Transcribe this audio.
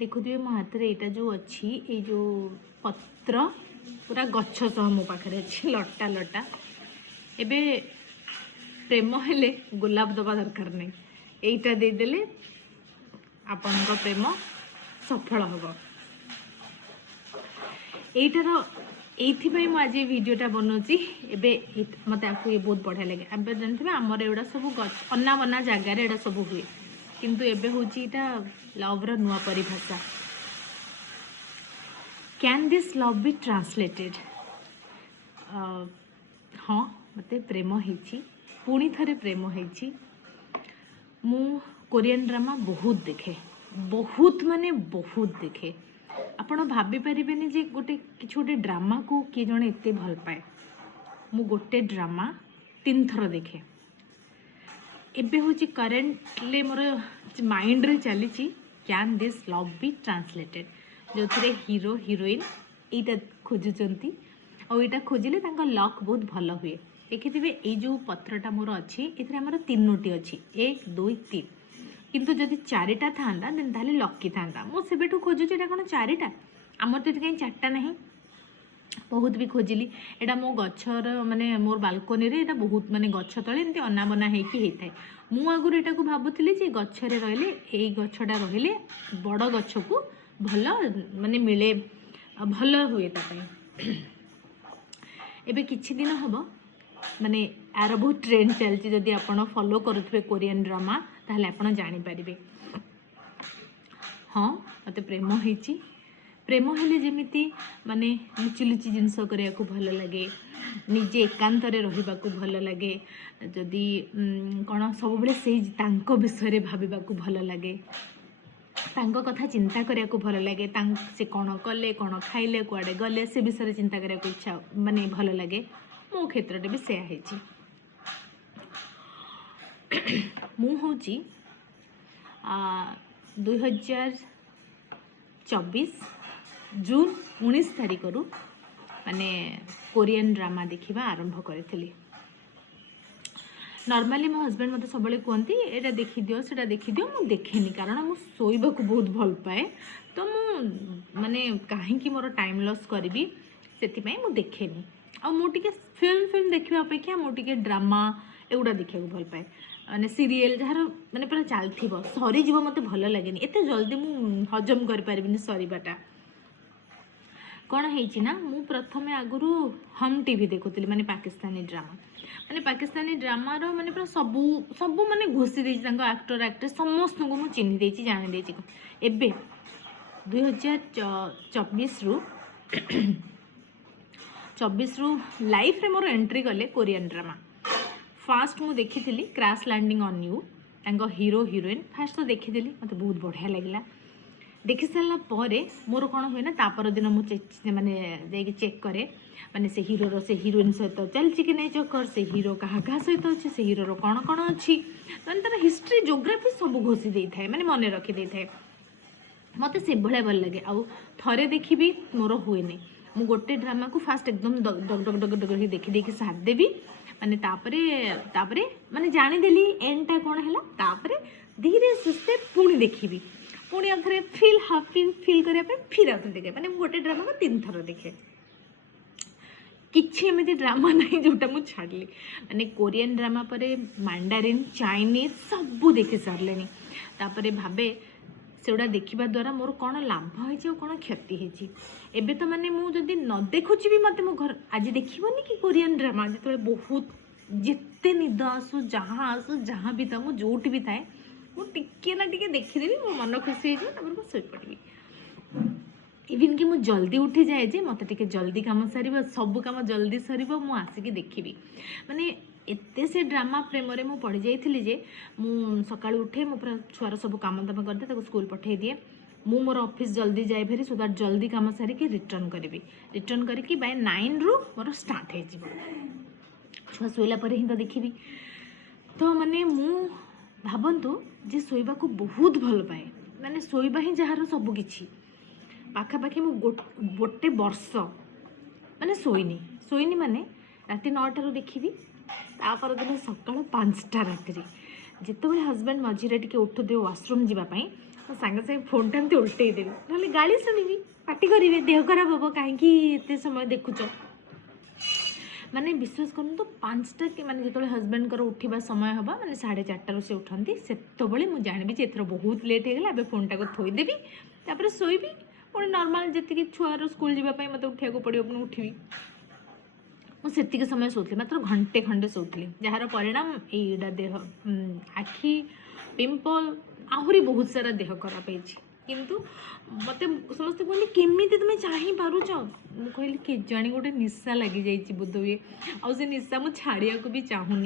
देखुए मो हाथ में यहाँ जो अच्छी ये जो पत्र पूरा गछ सह मो पाखे अच्छी लटा लटा एबे प्रेम हेले गोलाप दबा दरकार नहीं यहीटा देदेले आपण प्रेम सफल हम यहीटार ये आज भिडटा बनाऊँगी एवं मत आपको ये बहुत बढ़िया लगे आप जानते आमर एगुड़ा सब अना बना जगार एटा सब हुए किंतु एबे होची इटा लवर नुआ परिभाषा can this love be translated हाँ मते प्रेम होईची पुणी थरे प्रेम होईची मु कोरियन ड्रामा बहुत देखे बहुत माने बहुत देखे आपण भाभी पारिबेनी जे गोटे किछ गोटे ड्रामा को किए जणे एते भल पाए मु गोटे ड्रामा 3 थर देखे एबे होची करेंटली मोर माइंड रे चली can this love be translated जो थे हीरो हीरोइन यहाँ खोजुंट और यहाँ खोजिले लक बहुत भल हुए देखिथे ये जो पत्रटा मोर अच्छी ये 3टी अच्छी 1 2 3 किंतु जदि 4टा था देन ताले लकी था मुझे खोजुची कौन 4टा आमर तो कहीं 4टा नहीं बहुत भी खोजिली एटा मो गछर माने मोर बालकोनी रे एटा बहुत माने गछ तले एमती अनाबना होता है मु आगुरी एटा को भाबुथिली जे गछरे रहले एई गछटा रहले बड़ गछ को भल माने मिले भल हुए तापई एबे किछि दिन हबो माने यार बहुत ट्रेंड चलती जदि आपण फॉलो करुथबे कोरियन ड्रामा ताहले आपण जानि पारिबे हाँ मते प्रेम होईची प्रेम हेले जेमिति माने लुचि लुचि जिनस करिया को भल लगे निजे एकांत रे रहिबा को भल लगे जदि कोन सब बेले सेही तांको विषय रे भाबिबा को भल लगे तांको कथा चिंता करिया को भल लगे से कौन कले कौन खाइले कुआडे गले से विषय चिंता करिया को इच्छा माने भल लगे मो क्षेत्र भी सेया हेची मु होची 2024 जून 19 तारीख रु माने कोरियन ड्रामा देखिबा आरंभ करी नॉर्मली मो हस्बैंड मत सब कहती एटा देखी दियो सेटा देखी दियो मु देखेनी कारण मु सोइबा को बहुत भल पाए तो मु माने कहीं मोर टाइम लॉस करी से मु देखेनी आ मु टिके फिल्म देखा अपेक्षा मु टिके ड्रामा एगुड़ा देखा भल पाए माने सीरियल जार माने पूरा चलथिबो सरी जीव मते भल लागेनी एते जल्दी मु हजम कर पारिबिनी सरीबाटा कौन है ना मु प्रथमे आगुरु हम टीवी देखुली माने पाकिस्तानी ड्रामा माने पाकिस्तानी ड्रामा रो माने पूरा सबू सबू माने घोषी देछि तांको एक्टर एक्ट्रेस समस्त को मु चिन्हि देछि जानि देछि एबे 2024 रु 24 रु लाइफ रे मोर एंट्री गले कोरियन ड्रामा फास्ट मु देखिथिली क्रैश लैंडिंग ऑन यू तांको हीरो हीरोइन फास्ट तो देखिथिली मते बहुत बढ़िया लागला देखि सारा पर मोर कौन हुए ना तापर दिन मुझे माने जाकि चेक करे माने से हीरो से हीरोइन सहित चलची कि नहीं चक्कर से हीरो क्या क्या सहित अच्छे से हीरो कौन कौन अच्छी माने तार हिस्ट्री जोग्राफी सब घोषी दे था माने मन रखी दे था मत से भाया भल लगे आउ थे देखी मोर हुए नहीं मु गोटे ड्रामा को फास्ट एकदम डग डग डग डग देखी देखी साथ देवी माने तापरे माने जानीदेली एंडटा कौन है तापरे धीरे सुस्ते पुणी देखी पुणी आखिर फिल हाफी फिल करने फिर आउे देखे मैंने गोटे ड्रामा को 3 थर देखे किसी एमती ड्रामा ना जोटा मुझे छाड़ली माने कोरियन ड्रामा पर मांडारिन चाइनीज सबू देखी सारे तापर भावे सेगुड़ा देखा द्वारा मोर कौन लाभ हो कौन क्षति होती एबे तो माने मुझे न देखुची भी मत मो घर आज देखनी कि कोरियन ड्रामा जो बहुत जिते निद आसू जहाँ भी था मुझे जोटी भी थाए मुझे ना टे देखीदेवी मो मन खुशी हो शोपड़ी इवन कि मुझे जल्दी उठी जाए जे मत टे जल्दी कम सर सब कम जल्दी सर मुझे देखी माने एते से ड्रामा प्रेम रे मु पड़ी जाइथिली जे मु सकाळ उठे मु पूरा छुआर सब काम दाम करदे ताको स्कूल पठे दिए मु मोर ऑफिस जल्दी जाए फेरी सो दैट जल्दी काम सारिकी रिटर्न करी रिटर्न करके बाय 9 रु मोर स्टार्ट हो छुआ शोला पर ही तो देखी तो माने मु भावतु जे शोबा को बहुत भल पाए माने शोबा ही जार सब किछि पाखापाखि मु गोटे वर्ष माने शोइनी माने राति 9 टारू देखी तापर दिन सकाल 5टा राति ଯେତେବେଳେ ହଜବେଣ୍ଡ ମଝିରେ ଟିକେ ଉଠୁଥିବେ ୱାସରୁମ୍ ଯିବା ପାଇଁ ମୁଁ ସାଙ୍ଗେ ସାଙ୍ଗେ ଫୋନ୍ଟା ଏମିତି ଓଲଟେଇ ଦେବି, ନହେଲେ ଗାଳି ଶୁଣିବି, ପାଟି କରିବେ, ଦେହ ଖରାପ ହେବ, କାହିଁକି ଏତେ ସମୟ ଦେଖୁଛ। ମାନେ ବିଶ୍ୱାସ କରନ୍ତୁ 5ଟା କି ମାନେ ଯେତେବେଳେ ହଜବେଣ୍ଡଙ୍କର ଉଠିବା ସମୟ ହେବ ମାନେ 4:30ରୁ ସେ ଉଠନ୍ତି, ସେତେବେଳେ ମୁଁ ଜାଣିବି ଯେ ଏଥର ବହୁତ ଲେଟ୍ ହେଇଗଲା, ଏବେ ଫୋନ୍ଟାକୁ ଥୋଇଦେବି, ତାପରେ ଶୋଇବି, ପୁଣି ନର୍ମାଲ୍ ଯେତିକି ଛୁଆର ସ୍କୁଲ ଯିବା ପାଇଁ ମୋତେ ଉଠିବାକୁ ପଡ଼ିବ, ପୁଣି ଉଠିବି। ମୁଁ ସେତିକି ସମୟ ଶୋଉଥିଲି, ମାତ୍ର ଘଣ୍ଟେ ଖଣ୍ଡେ ଶୋଉଥିଲି, ଯାହାର ପରିଣାମ ଏଇଟା ଦେହ ଆଖି ପିମ୍ପଲ୍ ଆହୁରି ବହୁତ ସାରା ଦେହ ଖରାପ ହେଇଛି। କିନ୍ତୁ ମୋତେ ସମସ୍ତେ କୁହନ୍ତି କେମିତି ତୁମେ ଚାହିଁପାରୁଛ, ମୁଁ କହିଲି କେଜାଣି ଗୋଟେ ନିଶା ଲାଗିଯାଇଛି ବୋଧହୁଏ, ଆଉ ସେ ନିଶା ମୁଁ ଛାଡ଼ିବାକୁ ବି ଚାହୁଁନି।